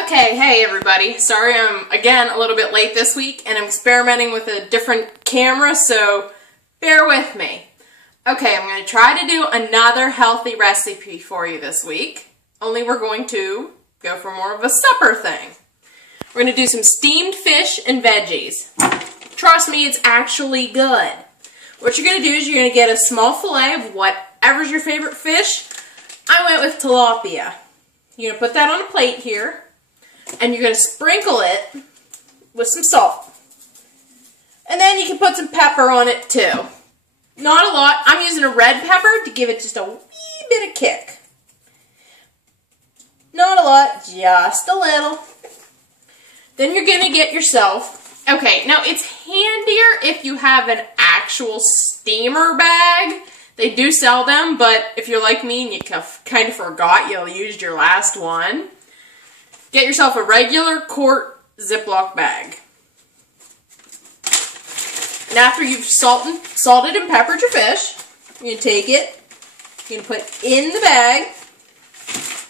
Okay, hey everybody. Sorry I'm, again, a little bit late this week, and I'm experimenting with a different camera, so bear with me. Okay, I'm going to try to do another healthy recipe for you this week, only we're going to go for more of a supper thing. We're going to do some steamed fish and veggies. Trust me, it's actually good. What you're going to do is you're going to get a small fillet of whatever's your favorite fish. I went with tilapia. You're going to put that on a plate here, and you're going to sprinkle it with some salt. And then you can put some pepper on it too. Not a lot. I'm using a red pepper to give it just a wee bit of kick. Not a lot, just a little. Then you're going to get yourself, okay, now it's handier if you have an actual steamer bag. They do sell them, but if you're like me and you kind of forgot you used your last one, get yourself a regular quart Ziploc bag. And after you've salted and peppered your fish, you're going to take it, you're going to put it in the bag.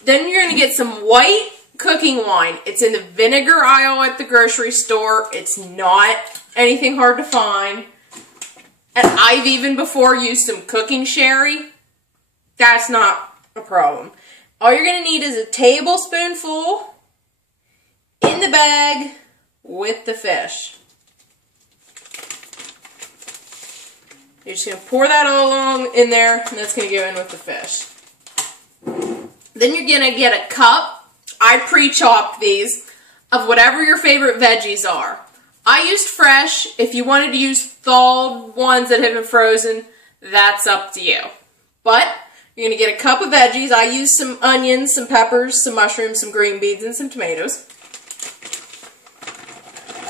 Then you're going to get some white cooking wine. It's in the vinegar aisle at the grocery store. It's not anything hard to find. And I've even before used some cooking sherry. That's not a problem. All you're going to need is a tablespoonful in the bag with the fish. You're just going to pour that all along in there, and that's going to go in with the fish. Then you're going to get a cup. I pre-chopped these of whatever your favorite veggies are. I used fresh. If you wanted to use thawed ones that have been frozen, that's up to you. But you're going to get a cup of veggies. I used some onions, some peppers, some mushrooms, some green beans, and some tomatoes.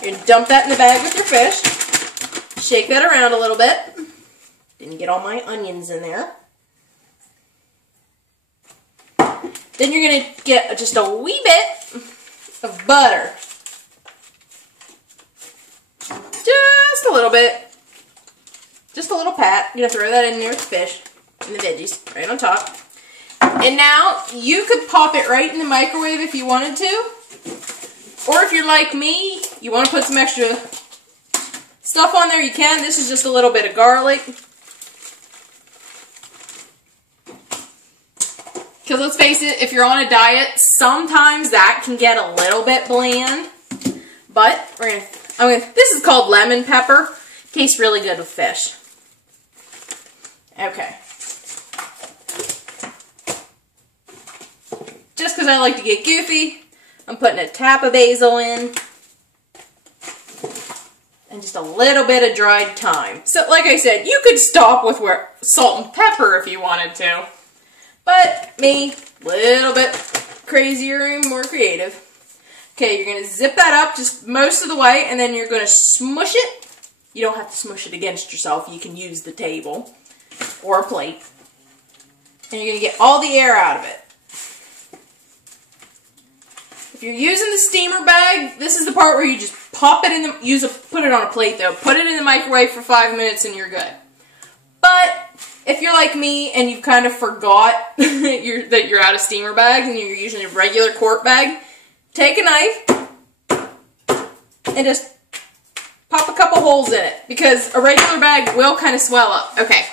You're going to dump that in the bag with your fish. Shake that around a little bit. Didn't get all my onions in there. Then you're going to get just a wee bit of butter. Just a little bit. Just a little pat. You're going to throw that in there with the fish and the veggies right on top. And now you could pop it right in the microwave if you wanted to. Or if you're like me, you want to put some extra stuff on there, you can. This is just a little bit of garlic. Because let's face it, if you're on a diet, sometimes that can get a little bit bland. But this is called lemon pepper. Tastes really good with fish. Okay. Just because I like to get goofy, I'm putting a tap of basil in. And just a little bit of dried thyme. So like I said, you could stop with salt and pepper if you wanted to. But me, a little bit crazier and more creative. Okay, you're going to zip that up just most of the way, and then you're going to smush it. You don't have to smush it against yourself. You can use the table or a plate. And you're going to get all the air out of it. If you're using the steamer bag, this is the part where you just pop it in put it on a plate though. Put it in the microwave for 5 minutes and you're good. But if you're like me and you've kind of forgot that you're out of steamer bags and you're using a regular quart bag, take a knife and just pop a couple holes in it because a regular bag will kind of swell up. Okay,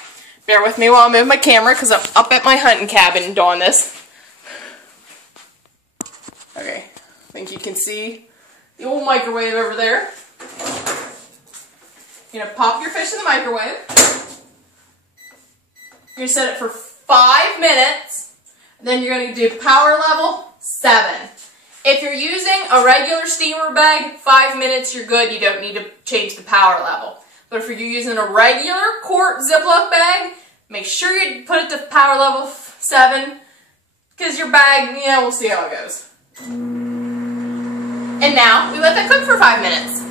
bear with me while I move my camera because I'm up at my hunting cabin doing this. Okay, I think you can see the old microwave over there. You're going to pop your fish in the microwave. You're going to set it for 5 minutes. Then you're going to do power level 7. If you're using a regular steamer bag, 5 minutes, you're good. You don't need to change the power level. But if you're using a regular quart Ziploc bag, make sure you put it to power level 7. Because your bag, we'll see how it goes. And now, we let that cook for 5 minutes.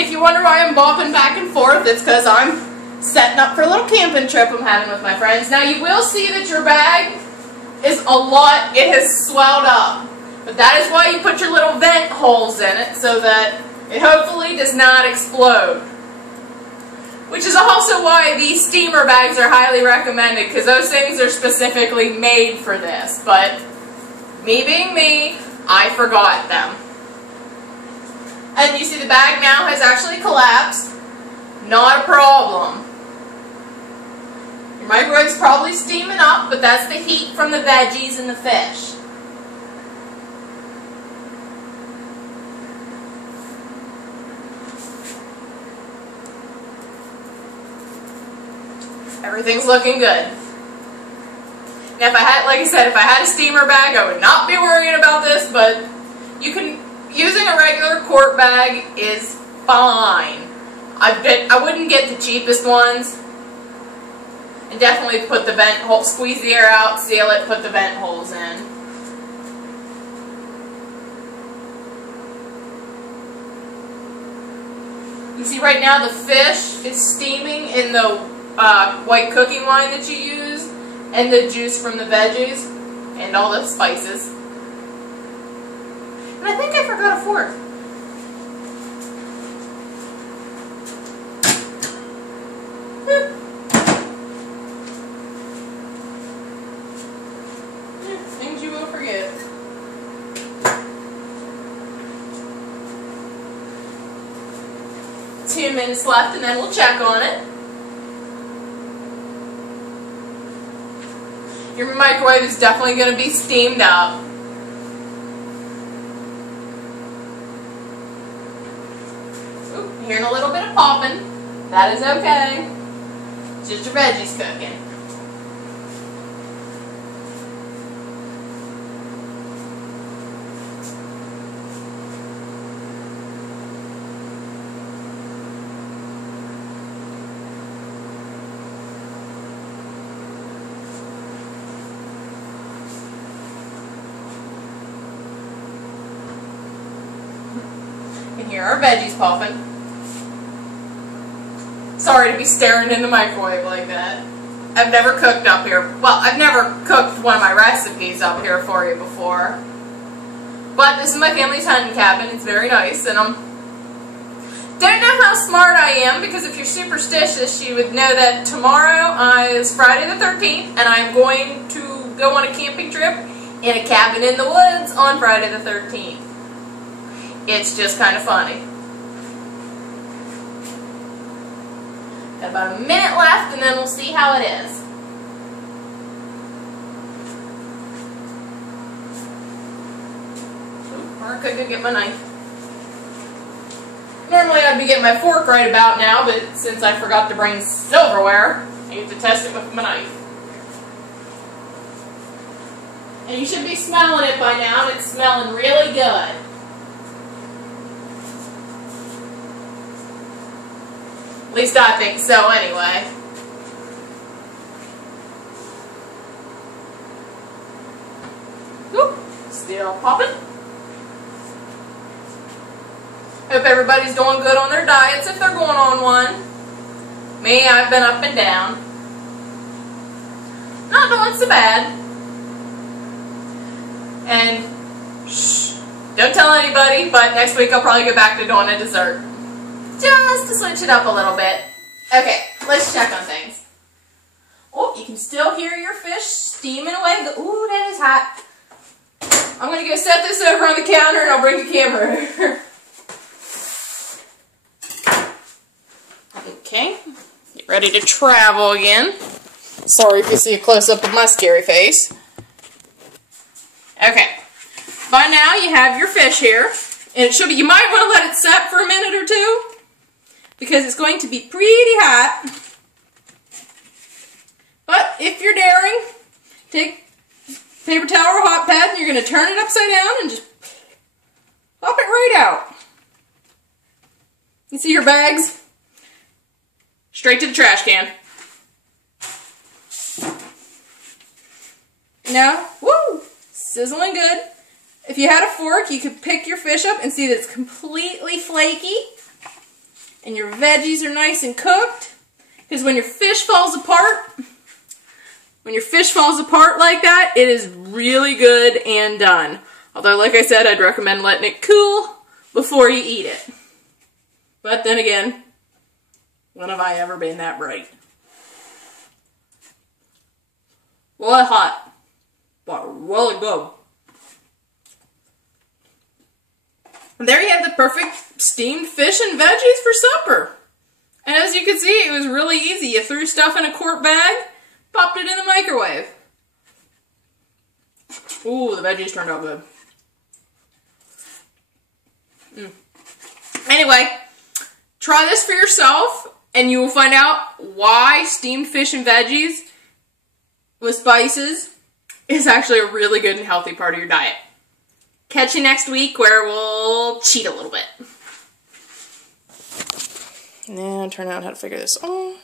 if you wonder why I'm bopping back and forth, it's because I'm setting up for a little camping trip I'm having with my friends. Now you will see that your bag is a lot, it has swelled up. But that is why you put your little vent holes in it, so that it hopefully does not explode. Which is also why these steamer bags are highly recommended, because those things are specifically made for this. But me being me, I forgot them. And you see the bag now has actually collapsed. Not a problem. Your microwave's probably steaming up, but that's the heat from the veggies and the fish. Everything's looking good. Now if I had, like I said, if I had a steamer bag, I would not be worrying about this, but you can, using a regular quart bag is fine. I wouldn't get the cheapest ones. And definitely put the vent hole, squeeze the air out, seal it, put the vent holes in. You see right now the fish is steaming in the white cooking wine that you use, and the juice from the veggies, and all the spices. And I think I forgot a fork. Things you will forget. Two minutes left and then we'll check on it. Your microwave is definitely going to be steamed up. Ooh, hearing a little bit of popping. That is okay. It's just your veggies cooking. And here are veggies popping. Sorry to be staring in the microwave like that. I've never cooked up here. Well, I've never cooked one of my recipes up here for you before. But this is my family's hunting cabin. It's very nice, and don't know how smart I am, because if you're superstitious, you would know that tomorrow is Friday the 13th, and I'm going to go on a camping trip in a cabin in the woods on Friday the 13th. It's just kind of funny. Got about a minute left, and then we'll see how it is. Or I could go get my knife. Normally I'd be getting my fork right about now, but since I forgot to bring silverware, I need to test it with my knife. And you should be smelling it by now, and it's smelling really good. At least I think so, anyway. Whoop, still popping. Hope everybody's doing good on their diets if they're going on one. Me, I've been up and down. Not doing so bad. And, shh, don't tell anybody, but next week I'll probably go back to doing a dessert. Just to switch it up a little bit. Okay, let's check on things. Oh, you can still hear your fish steaming away. Ooh, that is hot. I'm going to go set this over on the counter and I'll bring the camera over. Okay, get ready to travel again. Sorry if you see a close-up of my scary face. Okay, by now you have your fish here. And it should be, you might want to let it set for a minute or two, because it's going to be pretty hot. But if you're daring, take a paper towel or a hot pad and you're going to turn it upside down and just pop it right out. You see your bags? Straight to the trash can. Now, woo! Sizzling good. If you had a fork, you could pick your fish up and see that it's completely flaky. and your veggies are nice and cooked. Because when your fish falls apart, like that, it is really good and done. Although, like I said, I'd recommend letting it cool before you eat it. But then again, when have I ever been that bright? Well, hot, but really good. And there you have the perfect steamed fish and veggies for supper. And as you can see, it was really easy. You threw stuff in a quart bag, popped it in the microwave. Ooh, the veggies turned out good. Anyway, try this for yourself, and you will find out why steamed fish and veggies with spices is actually a really good and healthy part of your diet. Catch you next week where we'll cheat a little bit. Now turn out how to figure this on.